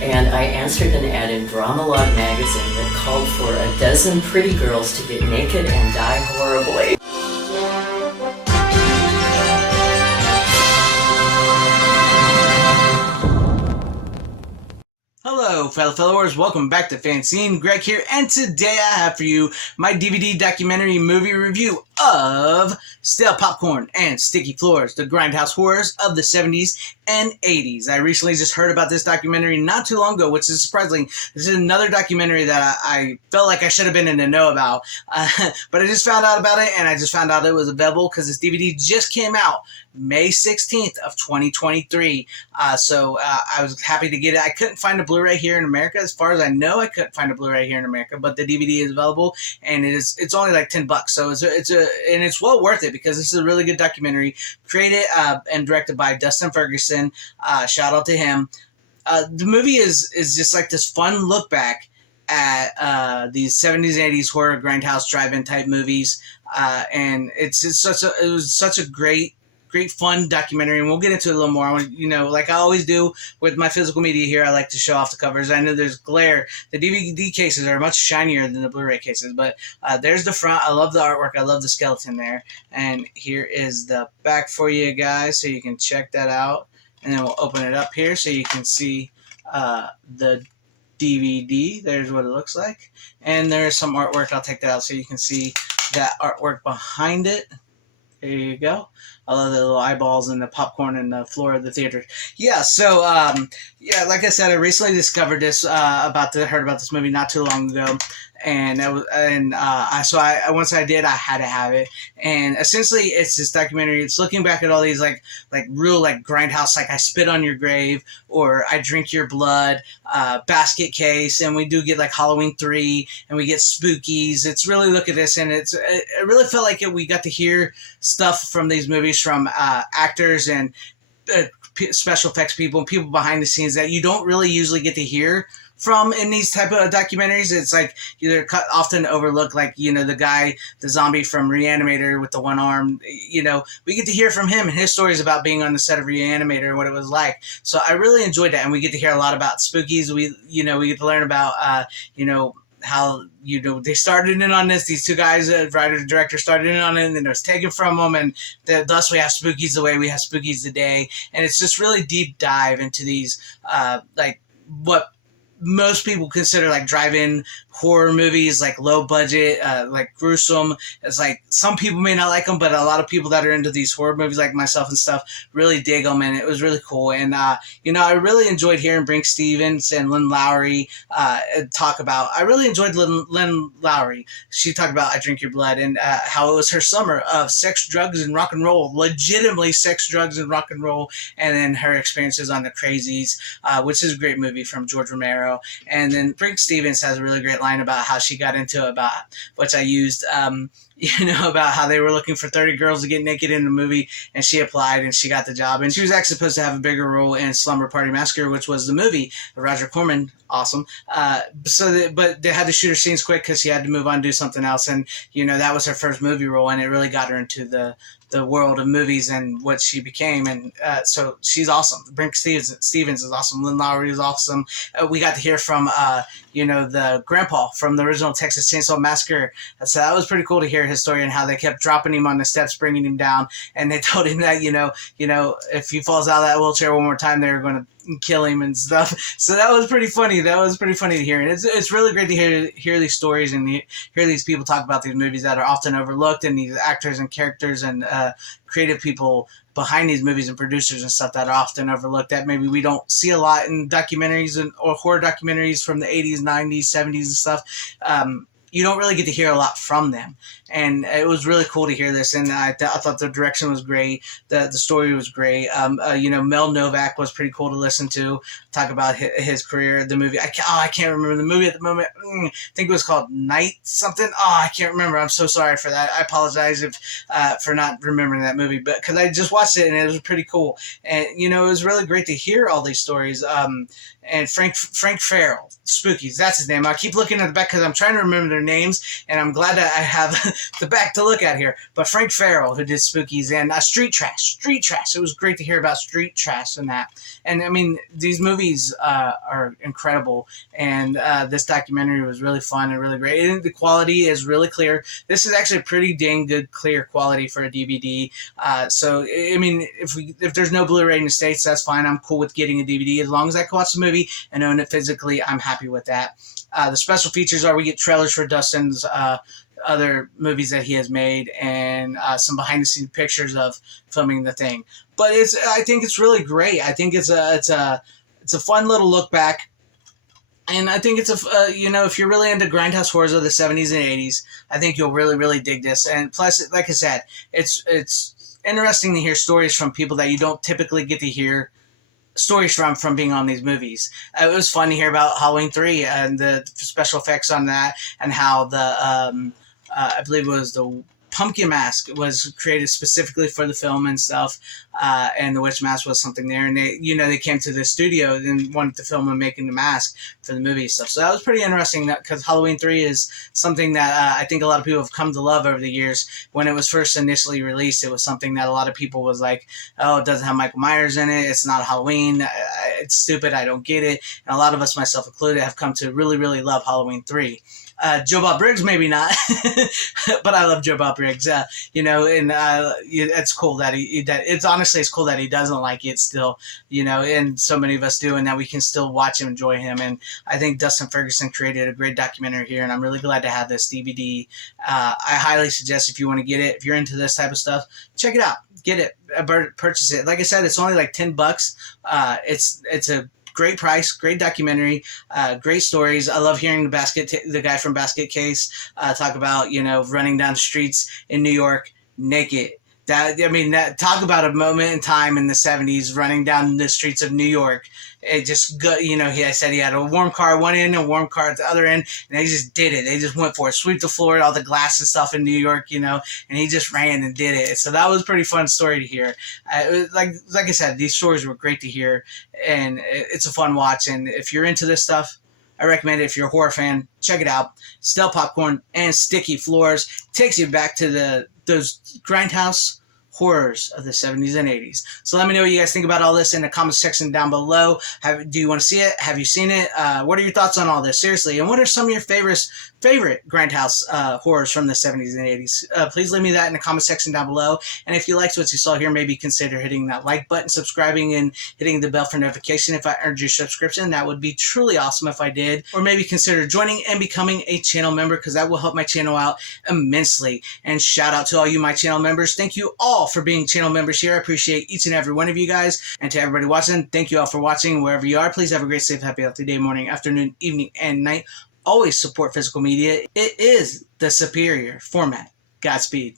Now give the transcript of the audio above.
and I answered an ad in Dramalog magazine that called for a dozen pretty girls to get naked and die horribly. Hello, fellow followers. Welcome back to FanZcene. Greg here, and today I have for you my DVD documentary movie review of Stale Popcorn and Sticky Floors, the grindhouse horrors of the 70s and 80s. I recently just heard about this documentary not too long ago, which is surprising. This is another documentary that I felt like I should have been in the know about, but I just found out about it, and I just found out it was available because this DVD just came out May 16th of 2023. So I was happy to get it. I couldn't find a Blu-ray here in America. As far as I know, I couldn't find a Blu-ray here in America, but the DVD is available, and it's only like $10. So it's well worth it because this is a really good documentary created and directed by Dustin Ferguson. Shout out to him. The movie is just like this fun look back at these 70s and 80s horror grindhouse drive-in type movies, and it was such a great fun documentary, and we'll get into it a little more. I want, like I always do with my physical media here, I like to show off the covers. I know there's glare. The DVD cases are much shinier than the Blu-ray cases, but there's the front. I love the artwork. I love the skeleton there. And here is the back for you guys, so you can check that out. And then we'll open it up here so you can see the DVD. There's what it looks like. And there's some artwork. I'll take that out so you can see that artwork behind it. There you go. I love the little eyeballs and the popcorn and the floor of the theater. Yeah, so, like I said, I recently discovered this, heard about this movie not too long ago. And once I did, I had to have it. And essentially, it's this documentary. It's looking back at all these real grindhouse, like I Spit on Your Grave or I Drink Your Blood, Basket Case, and we do get like Halloween 3, and we get Spookies. It's really look at this, and it really felt like we got to hear stuff from these movies from actors and special effects people and people behind the scenes that you don't really usually get to hear from in these type of documentaries. It's like they're often overlooked, like, the guy, the zombie from Reanimator with the one arm, we get to hear from him and his stories about being on the set of Reanimator and what it was like. So I really enjoyed that, and we get to hear a lot about Spookies. We get to learn about, how, they started in on this. These two guys, writer and director, started in on it, and then it was taken from them, and thus we have Spookies the way we have Spookies today. And it's just really deep dive into these, what most people consider like drive-in horror movies, like low budget, like gruesome. It's like some people may not like them, but a lot of people that are into these horror movies, like myself and stuff, really dig them, and it was really cool. And I really enjoyed hearing Brink Stevens and Lynn Lowry talk about. I really enjoyed Lynn Lowry. She talked about I Drink Your Blood and how it was her summer of sex, drugs, and rock and roll, legitimately sex, drugs, and rock and roll, and then her experiences on The Crazies, which is a great movie from George Romero. And then Brink Stevens has a really great line about how she got into it, about which I used, about how they were looking for 30 girls to get naked in the movie, and she applied and she got the job. And she was actually supposed to have a bigger role in Slumber Party Massacre, which was the movie. Roger Corman, awesome. But they had to shoot her scenes quick because she had to move on and do something else. And, that was her first movie role, and it really got her into the world of movies and what she became. And so she's awesome. Brink Stevens is awesome. Lynn Lowry is awesome. We got to hear from, the grandpa from the original Texas Chainsaw Massacre. So that was pretty cool to hear his story and how they kept dropping him on the steps, bringing him down. And they told him that, if he falls out of that wheelchair one more time, they're going to kill him and stuff. So that was pretty funny. That was pretty funny to hear. And it's really great to hear these stories and hear these people talk about these movies that are often overlooked, and these actors and characters and creative people behind these movies and producers and stuff that are often overlooked, that maybe we don't see a lot in documentaries or horror documentaries from the 80s, 90s, 70s and stuff. You don't really get to hear a lot from them. And it was really cool to hear this. And I thought the direction was great. The story was great. Mel Novak was pretty cool to listen to, talk about his career, the movie. I can't remember the movie at the moment. I think it was called Night something. I can't remember. I'm so sorry for that. I apologize for not remembering that movie, but because I just watched it and it was pretty cool. And, it was really great to hear all these stories. And Frank Farrell, Spookies, that's his name. I keep looking at the back because I'm trying to remember their names, and I'm glad that I have the back to look at here. But Frank Farrell, who did Spookies, and Street Trash. It was great to hear about Street Trash and that. And I mean, these movies are incredible, and this documentary was really fun and really great. And the quality is really clear. This is actually a pretty dang good clear quality for a DVD. So I mean, if there's no Blu-ray in the States, that's fine. I'm cool with getting a DVD as long as I can watch the movie and own it physically. I'm happy with that. The special features are we get trailers for Dustin's other movies that he has made, and some behind-the-scenes pictures of filming the thing. But I think it's really great. I think it's a fun little look back. And I think it's if you're really into grindhouse horrors of the 70s and 80s, I think you'll really, really dig this. And plus, like I said, it's interesting to hear stories from people that you don't typically get to hear stories from being on these movies. It was fun to hear about Halloween 3 and the special effects on that, and how the I believe it was the pumpkin mask was created specifically for the film and stuff, and the witch mask was something there, and they came to the studio and wanted to film them making the mask for the movie stuff. So that was pretty interesting, because Halloween 3 is something that I think a lot of people have come to love over the years. When it was first initially released, it was something that a lot of people was like, oh, it doesn't have Michael Myers in it, it's not Halloween, it's stupid, I don't get it. And a lot of us, myself included, have come to really, really love Halloween 3. Joe Bob Briggs, maybe not, but I love Joe Bob Briggs. And it's cool that it's cool that he doesn't like it still, and so many of us do, and that we can still watch him, enjoy him. And I think Dustin Ferguson created a great documentary here, and I'm really glad to have this DVD. I highly suggest, if you want to get it, if you're into this type of stuff, check it out, get it, purchase it. Like I said, it's only like $10. It's a great price, great documentary, great stories. I love hearing the guy from Basket Case talk about, running down the streets in New York naked. Talk about a moment in time in the 70s, running down the streets of New York. It just I said he had a warm car at one end and a warm car at the other end, and they just did it. They just went for it, sweep the floor, all the glass and stuff in New York, and he just ran and did it. So that was a pretty fun story to hear. Like I said, these stories were great to hear, and it's a fun watch. And if you're into this stuff, I recommend it. If you're a horror fan, check it out. Stale Popcorn and Sticky Floors takes you back to those grindhouse horrors of the 70s and 80s. So let me know what you guys think about all this in the comment section down below. Do you want to see it? Have you seen it? What are your thoughts on all this? Seriously. And what are some of your favorite grindhouse horrors from the 70s and 80s? Please leave me that in the comment section down below. And if you liked what you saw here, maybe consider hitting that like button, subscribing, and hitting the bell for notification if I earned your subscription. That would be truly awesome if I did. Or maybe consider joining and becoming a channel member, because that will help my channel out immensely. And shout out to all you my channel members. Thank you all for being channel members here. I appreciate each and every one of you guys. And to everybody watching, thank you all for watching wherever you are. Please have a great, safe, happy, healthy day, morning, afternoon, evening, and night. Always support physical media. It is the superior format. Godspeed.